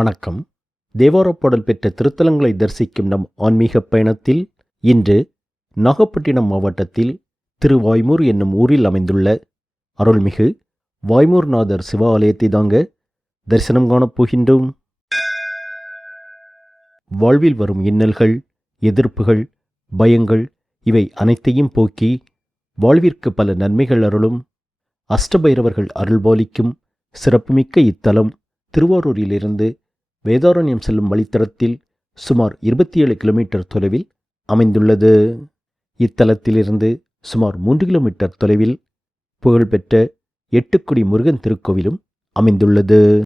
வணக்கம். தேவாரப்பாடல் பெற்ற திருத்தலங்களை தரிசிக்கும் நம் ஆன்மீக பயணத்தில் இன்று நாகப்பட்டினம் மாவட்டத்தில் திருவாய்மூர் என்னும் ஊரில் அமைந்துள்ள அருள்மிகு வாய்மூர்நாதர் சிவ ஆலயத்தை தாங்க தரிசனம் காணப் போகின்றோம். வாழ்வில் வரும் இன்னல்கள் எதிர்ப்புகள் பயங்கள் இவை அனைத்தையும் போக்கி வாழ்விற்கு பல நன்மைகள் அருளும். அஷ்டபைரவர்கள் அருள்பாலிக்கும் சிறப்புமிக்க இத்தலம் திருவாரூரிலிருந்து வேதாரண்யம் செல்லும் வழித்தடத்தில் சுமார் இருபத்தி ஏழு கிலோமீட்டர் தொலைவில் அமைந்துள்ளது. இத்தலத்திலிருந்து சுமார் மூன்று கிலோமீட்டர் தொலைவில் புகழ்பெற்ற எட்டுக்குடி முருகன் திருக்கோவிலும் அமைந்துள்ளது.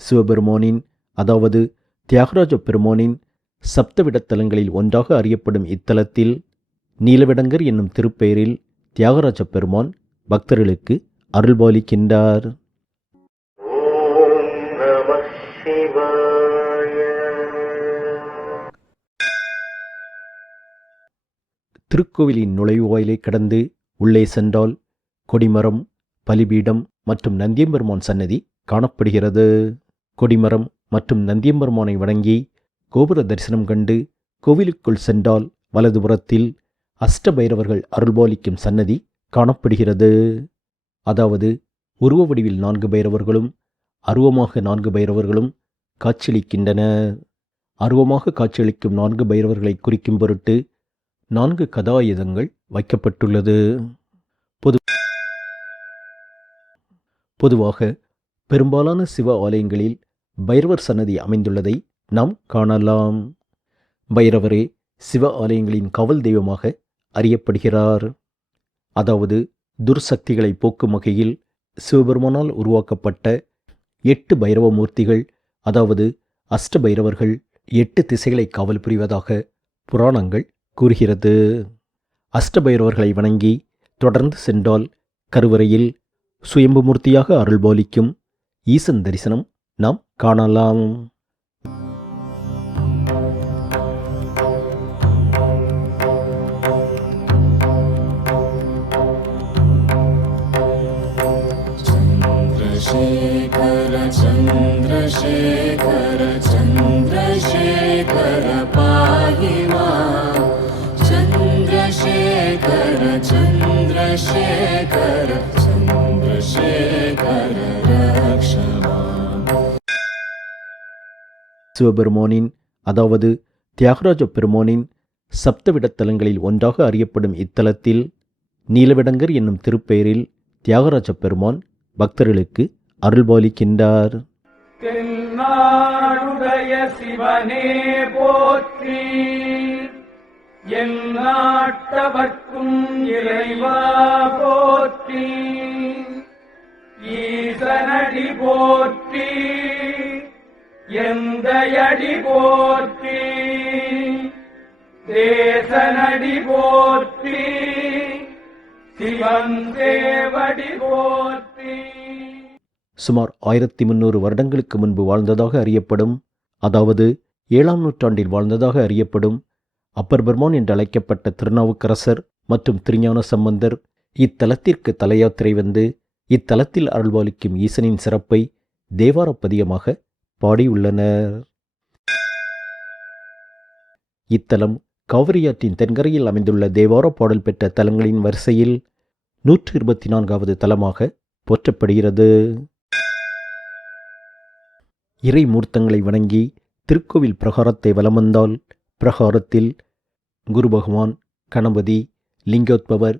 சிவபெருமானின் அதாவது தியாகராஜ பெருமானின் சப்தவிடத்தலங்களில் ஒன்றாக அறியப்படும் இத்தலத்தில் நீலவிடங்கர் என்னும் திருப்பெயரில் தியாகராஜ பெருமான் பக்தர்களுக்கு அருள்பாலிக்கின்றார். திருக்கோவிலின் நுழைவாயிலை கடந்து உள்ளே சென்றால் கொடிமரம் பலிபீடம் மற்றும் நந்தியம்பெருமான் சன்னதி காணப்படுகிறது. கொடிமரம் மற்றும் நந்தியம்பெருமானை வணங்கி கோபுர தரிசனம் கண்டு கோவிலுக்குள் சென்றால் வலதுபுறத்தில் அஷ்டபைரவர்கள் அருள்பாலிக்கும் சன்னதி காணப்படுகிறது. அதாவது உருவ வடிவில் நான்கு பைரவர்களும் அருவமாக நான்கு பைரவர்களும் காட்சியளிக்கின்றன. ஆர்வமாக காட்சியளிக்கும் நான்கு பைரவர்களை குறிக்கும் பொருட்டு நான்கு கதாயுதங்கள் வைக்கப்பட்டுள்ளது. பொது பொதுவாக பெரும்பாலான சிவ ஆலயங்களில் பைரவர் சன்னதி அமைந்துள்ளதை நாம் காணலாம். பைரவரே சிவ ஆலயங்களின் காவல் தெய்வமாக அறியப்படுகிறார். அதாவது துர்சக்திகளை போக்கும் வகையில் சிவபெருமானால் உருவாக்கப்பட்ட எட்டு பைரவ மூர்த்திகள் அதாவது அஷ்டபைரவர்கள் எட்டு திசைகளை காவல் புரிவதாக புராணங்கள் கூறுகிறது அஷ்டபைரவர்களை வணங்கி தொடர்ந்து சென்றால் கருவறையில் சுயம்புமூர்த்தியாக அருள்பாலிக்கும் ஈசன் தரிசனம் நாம் காணலாம் Yeah. चन्द्रशेखर चन्द्रशेखर पाहि मां चन्द्रशेखर चन्द्रशेखर चन्द्रशेखर रक्ष माम् சிவபெருமானின் அதாவது தியாகராஜ பெருமானின் சப்தவிடத்தலங்களில் ஒன்றாக அறியப்படும் இத்தலத்தில் நீலவிடங்கர் என்னும் திருப்பெயரில் தியாகராஜ பெருமான் பக்தர்களுக்கு அருள்பாலிக்கின்றார் தென்னாடுடைய சிவனே போற்றி. என் நாட்டவர்க்கும் இறைவா போற்றி. ஈசனடி போற்றி. எந்தையடி போற்றி. தேசனடி போற்றி. சிவந்தேவடி போற்றி. சுமார் ஆயிரத்தி முன்னூறு வருடங்களுக்கு முன்பு வாழ்ந்ததாக அறியப்படும் அதாவது ஏழாம் நூற்றாண்டில் வாழ்ந்ததாக அறியப்படும் அப்பர் பெருமான் என்று அழைக்கப்பட்ட திருநாவுக்கரசர் மற்றும் திருஞான சம்பந்தர் இத்தலத்திற்கு தலையாத்திரை வந்து இத்தலத்தில் அருள்வாளிக்கும் ஈசனின் சிறப்பை தேவாரப்பதிகமாக பாடியுள்ளனர். இத்தலம் காவிரியாற்றின் தென்கரையில் அமைந்துள்ள தேவார பாடல் பெற்ற தலங்களின் வரிசையில் நூற்று இருபத்தி நான்காவது தலமாக போற்றப்படுகிறது. இறை மூர்த்தங்களை வணங்கி திருக்கோவில் பிரகாரத்தை வலம் வந்தால் பிரகாரத்தில் குரு பகவான் கணபதி லிங்கோத்பவர்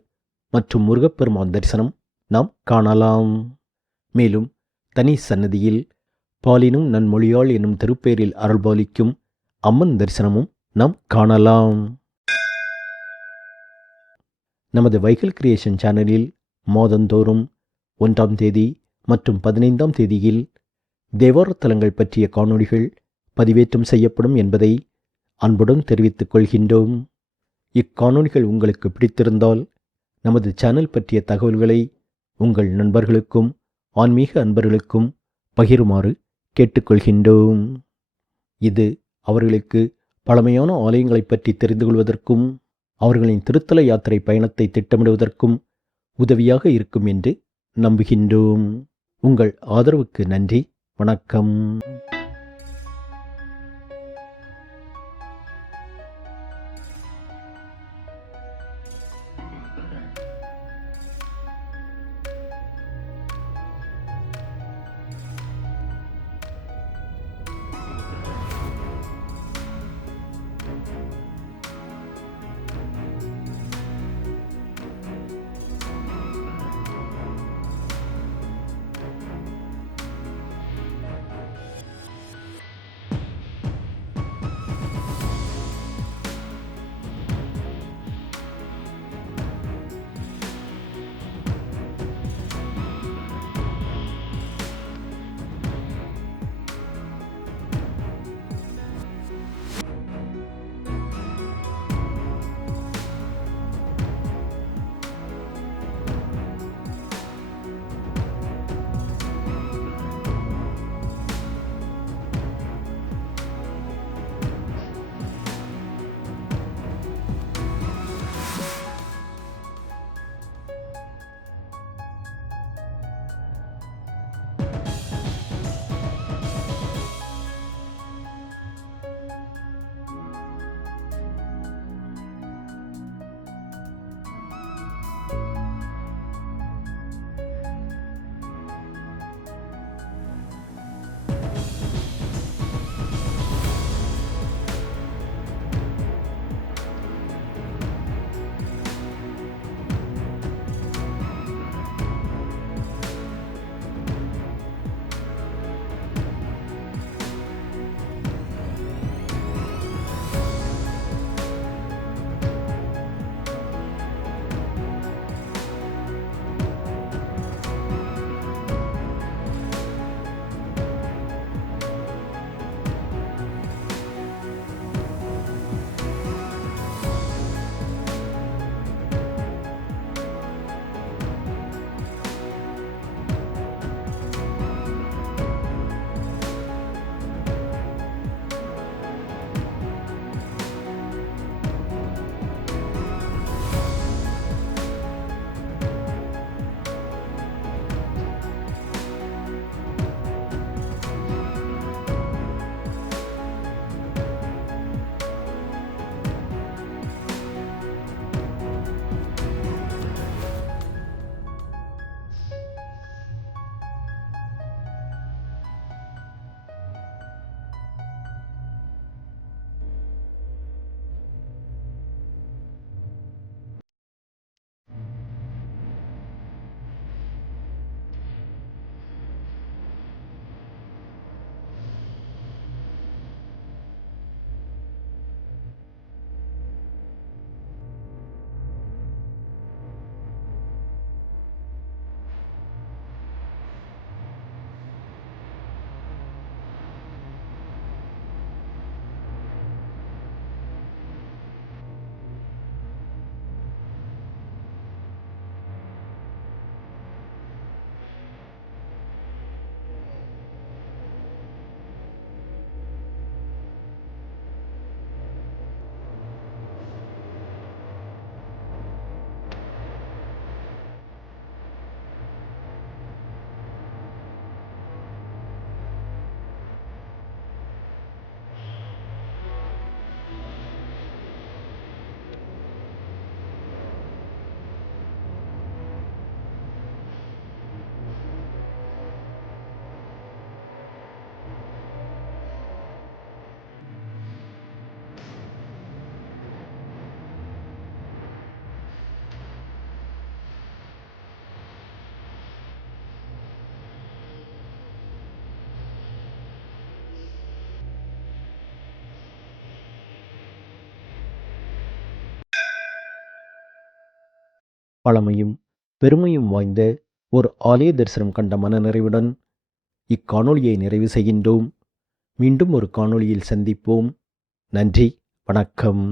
மற்றும் முருகப்பெருமான் தரிசனம் நாம் காணலாம். மேலும் தனி சன்னதியில் பாலினும் நன்மொழியாள் என்னும் திருப்பேரில் அருள்பாலிக்கும் அம்மன் தரிசனமும் நாம் காணலாம். நமது வைகல் கிரியேஷன் சேனலில் மாதந்தோறும் ஒன்றாம் தேதி மற்றும் பதினைந்தாம் தேதியில் தேவாரத்தலங்கள் பற்றிய காணொளிகள் பதிவேற்றம் செய்யப்படும் என்பதை அன்புடன் தெரிவித்துக் கொள்கின்றோம். இக்காணொளிகள் உங்களுக்கு பிடித்திருந்தால் நமது சேனல் பற்றிய தகவல்களை உங்கள் நண்பர்களுக்கும் ஆன்மீக அன்பர்களுக்கும் பகிருமாறு கேட்டுக்கொள்கின்றோம். இது அவர்களுக்கு பழமையான ஆலயங்களைப் பற்றி தெரிந்து கொள்வதற்கும் அவர்களின் திருத்தல யாத்திரை பயணத்தை திட்டமிடுவதற்கும் உதவியாக இருக்கும் என்று நம்புகின்றோம். உங்கள் ஆதரவுக்கு நன்றி. வணக்கம். பழமையும் பெருமையும் வாய்ந்த ஒரு ஆலய தரிசனம் கண்ட மனநிறைவுடன் இக்காணொளியை நிறைவு செய்கின்றோம். மீண்டும் ஒரு காணொளியில் சந்திப்போம். நன்றி வணக்கம்.